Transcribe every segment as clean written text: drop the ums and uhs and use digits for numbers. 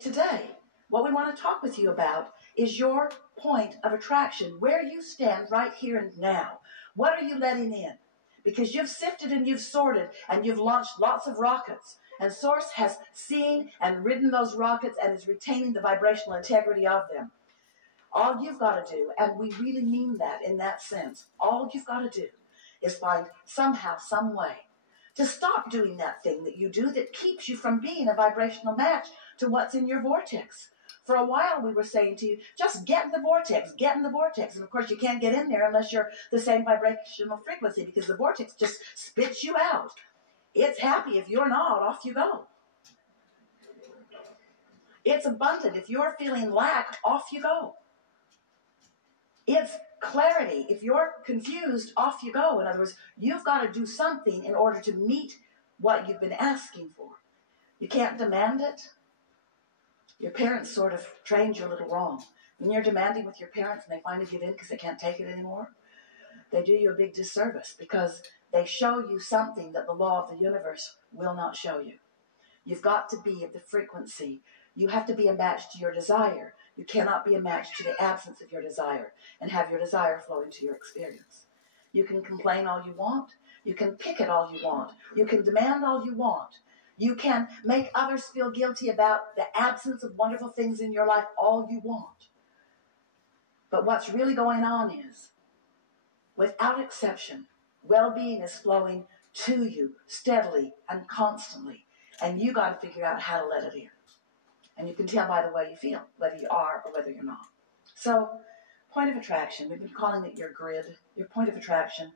Today, what we want to talk with you about is your point of attraction, where you stand right here and now. What are you letting in? Because you've sifted and you've sorted and you've launched lots of rockets. And Source has seen and ridden those rockets and is retaining the vibrational integrity of them. All you've got to do, and we really mean that in that sense, all you've got to do is find somehow, some way to stop doing that thing that you do that keeps you from being a vibrational match to what's in your vortex. For a while we were saying to you, just get in the vortex, get in the vortex. And of course you can't get in there unless you're the same vibrational frequency, because the vortex just spits you out. It's happy. If you're not, off you go. It's abundant. If you're feeling lack, off you go. It's clarity. If you're confused, off you go. In other words, you've got to do something in order to meet what you've been asking for. You can't demand it. Your parents sort of trained you a little wrong. When you're demanding with your parents and they finally give in because they can't take it anymore, they do you a big disservice, because they show you something that the law of the universe will not show you. You've got to be at the frequency. You have to be a match to your desire. You cannot be a match to the absence of your desire and have your desire flow into your experience. You can complain all you want. You can picket all you want. You can demand all you want. You can make others feel guilty about the absence of wonderful things in your life all you want. But what's really going on is, without exception, well-being is flowing to you steadily and constantly. And you got to figure out how to let it in. And you can tell by the way you feel, whether you are or whether you're not. So, point of attraction, we've been calling it your grid, your point of attraction.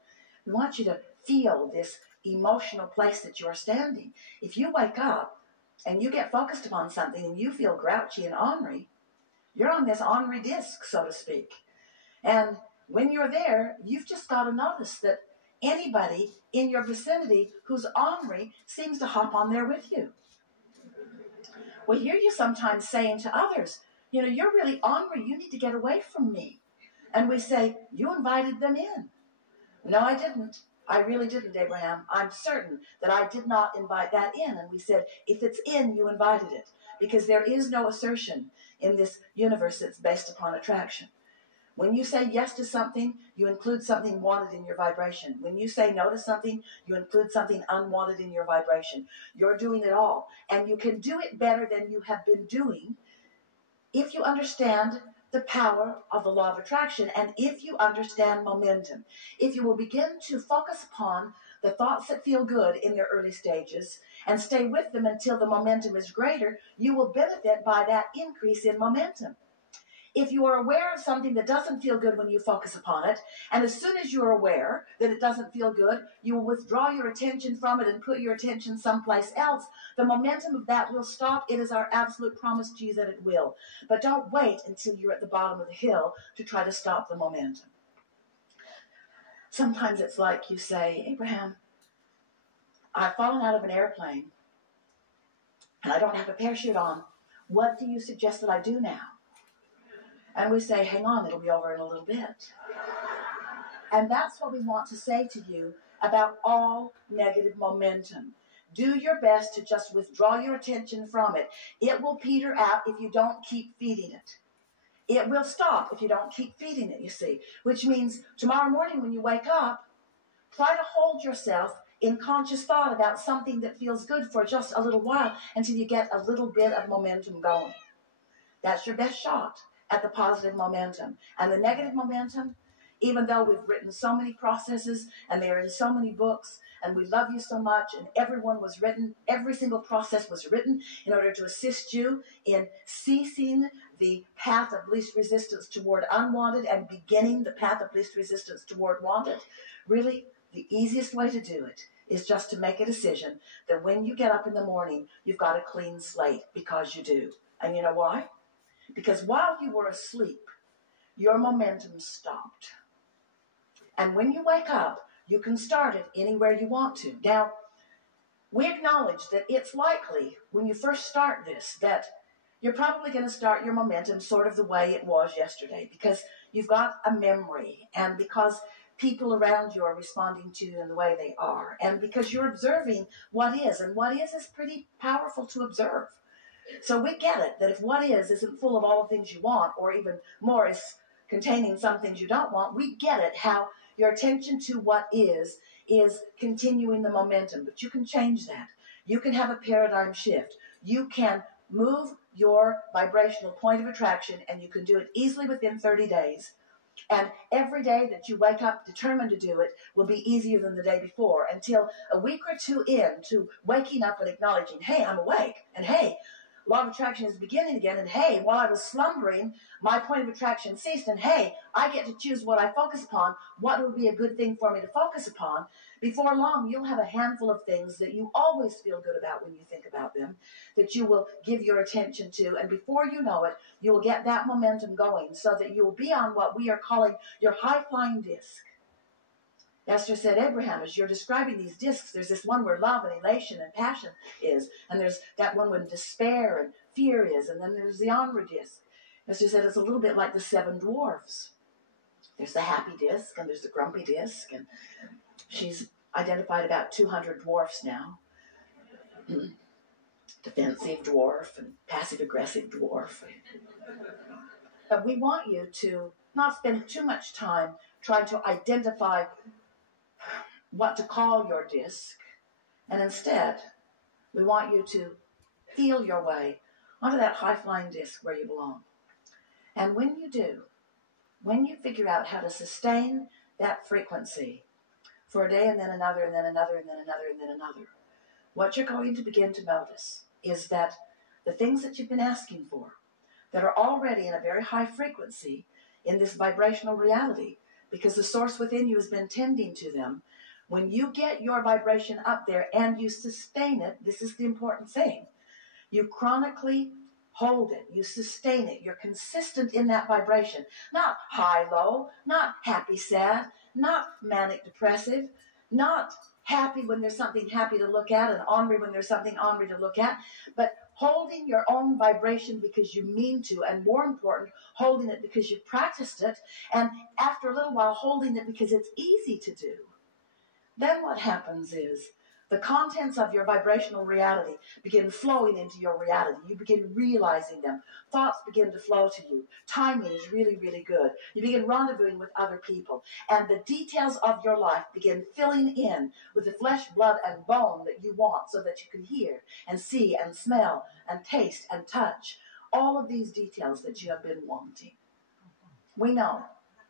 We want you to feel this emotional place that you're standing. If you wake up and you get focused upon something and you feel grouchy and ornery, you're on this ornery disc, so to speak. And when you're there, you've just got to notice that anybody in your vicinity who's ornery seems to hop on there with you. We hear you sometimes saying to others, you know, you're really ornery, you need to get away from me. And we say, you invited them in. No, I didn't. I really didn't, Abraham. I'm certain that I did not invite that in. And we said, if it's in, you invited it. Because there is no assertion in this universe that's based upon attraction. When you say yes to something, you include something wanted in your vibration. When you say no to something, you include something unwanted in your vibration. You're doing it all. And you can do it better than you have been doing if you understand the power of the law of attraction, and if you understand momentum. If you will begin to focus upon the thoughts that feel good in their early stages and stay with them until the momentum is greater, you will benefit by that increase in momentum. If you are aware of something that doesn't feel good when you focus upon it, and as soon as you're aware that it doesn't feel good, you will withdraw your attention from it and put your attention someplace else, the momentum of that will stop. It is our absolute promise to you that it will. But don't wait until you're at the bottom of the hill to try to stop the momentum. Sometimes it's like you say, Abraham, I've fallen out of an airplane and I don't have a parachute on. What do you suggest that I do now? And we say, hang on, it'll be over in a little bit. And that's what we want to say to you about all negative momentum. Do your best to just withdraw your attention from it. It will peter out if you don't keep feeding it. It will stop if you don't keep feeding it, you see. Which means tomorrow morning when you wake up, try to hold yourself in conscious thought about something that feels good for just a little while until you get a little bit of momentum going. That's your best shot at the positive momentum. And the negative momentum, even though we've written so many processes and they're in so many books and we love you so much and every single process was written in order to assist you in ceasing the path of least resistance toward unwanted and beginning the path of least resistance toward wanted. Really, the easiest way to do it is just to make a decision that when you get up in the morning, you've got a clean slate, because you do. And you know why? Because while you were asleep, your momentum stopped. And when you wake up, you can start it anywhere you want to. Now, we acknowledge that it's likely when you first start this that you're probably going to start your momentum sort of the way it was yesterday, because you've got a memory and because people around you are responding to you in the way they are, and because you're observing what is, and what is pretty powerful to observe. So we get it, that if what is isn't full of all the things you want, or even more is containing some things you don't want, we get it, how your attention to what is continuing the momentum. But you can change that. You can have a paradigm shift. You can move your vibrational point of attraction, and you can do it easily within 30 days. And every day that you wake up determined to do it will be easier than the day before, until a week or two into waking up and acknowledging, hey, I'm awake, and hey, law of attraction is beginning again, and hey, while I was slumbering, my point of attraction ceased, and hey, I get to choose what I focus upon, what would be a good thing for me to focus upon. Before long, you'll have a handful of things that you always feel good about when you think about them, that you will give your attention to, and before you know it, you will get that momentum going, so that you will be on what we are calling your high-flying disc. Esther said, Abraham, as you're describing these discs, there's this one where love and elation and passion is, and there's that one where despair and fear is, and then there's the onward disc. Esther said it's a little bit like the 7 dwarfs. There's the happy disc, and there's the grumpy disc, and she's identified about 200 dwarfs now. Defensive dwarf and passive-aggressive dwarf. But we want you to not spend too much time trying to identify what to call your disc, and instead we want you to feel your way onto that high-flying disc where you belong. And when you do, when you figure out how to sustain that frequency for a day, and then another, and then another, and then another, and then another, what you're going to begin to notice is that the things that you've been asking for, that are already in a very high frequency in this vibrational reality, because the source within you has been tending to them, when you get your vibration up there and you sustain it, this is the important thing. You chronically hold it. You sustain it. You're consistent in that vibration. Not high-low, not happy-sad, not manic-depressive, not happy when there's something happy to look at and ornery when there's something ornery to look at, but holding your own vibration because you mean to, and more important, holding it because you practiced it, and after a little while holding it because it's easy to do. Then what happens is the contents of your vibrational reality begin flowing into your reality. You begin realizing them. Thoughts begin to flow to you. Timing is really, really good. You begin rendezvousing with other people. And the details of your life begin filling in with the flesh, blood, and bone that you want, so that you can hear and see and smell and taste and touch all of these details that you have been wanting. We know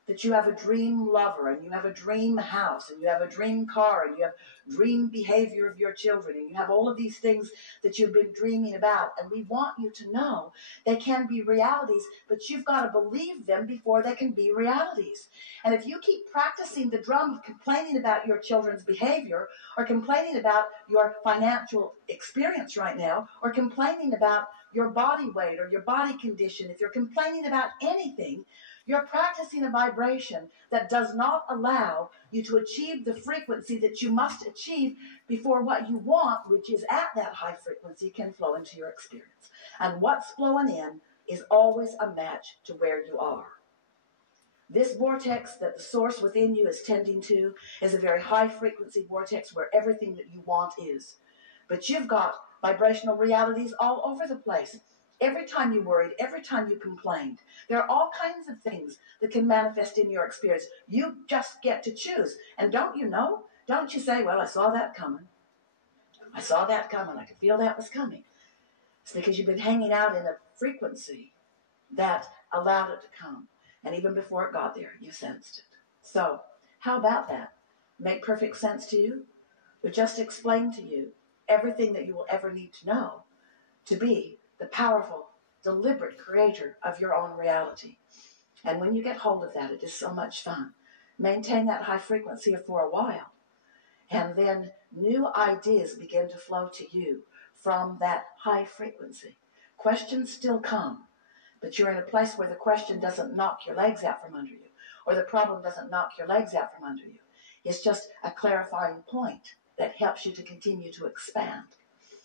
that you have a dream lover, and you have a dream house, and you have a dream car, and you have dream behavior of your children, and you have all of these things that you've been dreaming about. And we want you to know they can be realities, but you've got to believe them before they can be realities. And if you keep practicing the drum of complaining about your children's behavior, or complaining about your financial experience right now, or complaining about your body weight or your body condition, if you're complaining about anything, you're practicing a vibration that does not allow you to achieve the frequency that you must achieve before what you want, which is at that high frequency, can flow into your experience. And what's flowing in is always a match to where you are. This vortex that the source within you is tending to is a very high frequency vortex where everything that you want is. But you've got vibrational realities all over the place. Every time you worried, every time you complained, there are all kinds of things that can manifest in your experience. You just get to choose. And don't you know? Don't you say, well, I saw that coming. I saw that coming. I could feel that was coming. It's because you've been hanging out in a frequency that allowed it to come. And even before it got there, you sensed it. So how about that? Make perfect sense to you? We just explained to you everything that you will ever need to know to be the powerful, deliberate creator of your own reality. And when you get hold of that, it is so much fun. Maintain that high frequency for a while, and then new ideas begin to flow to you from that high frequency. Questions still come, but you're in a place where the question doesn't knock your legs out from under you, or the problem doesn't knock your legs out from under you. It's just a clarifying point that helps you to continue to expand.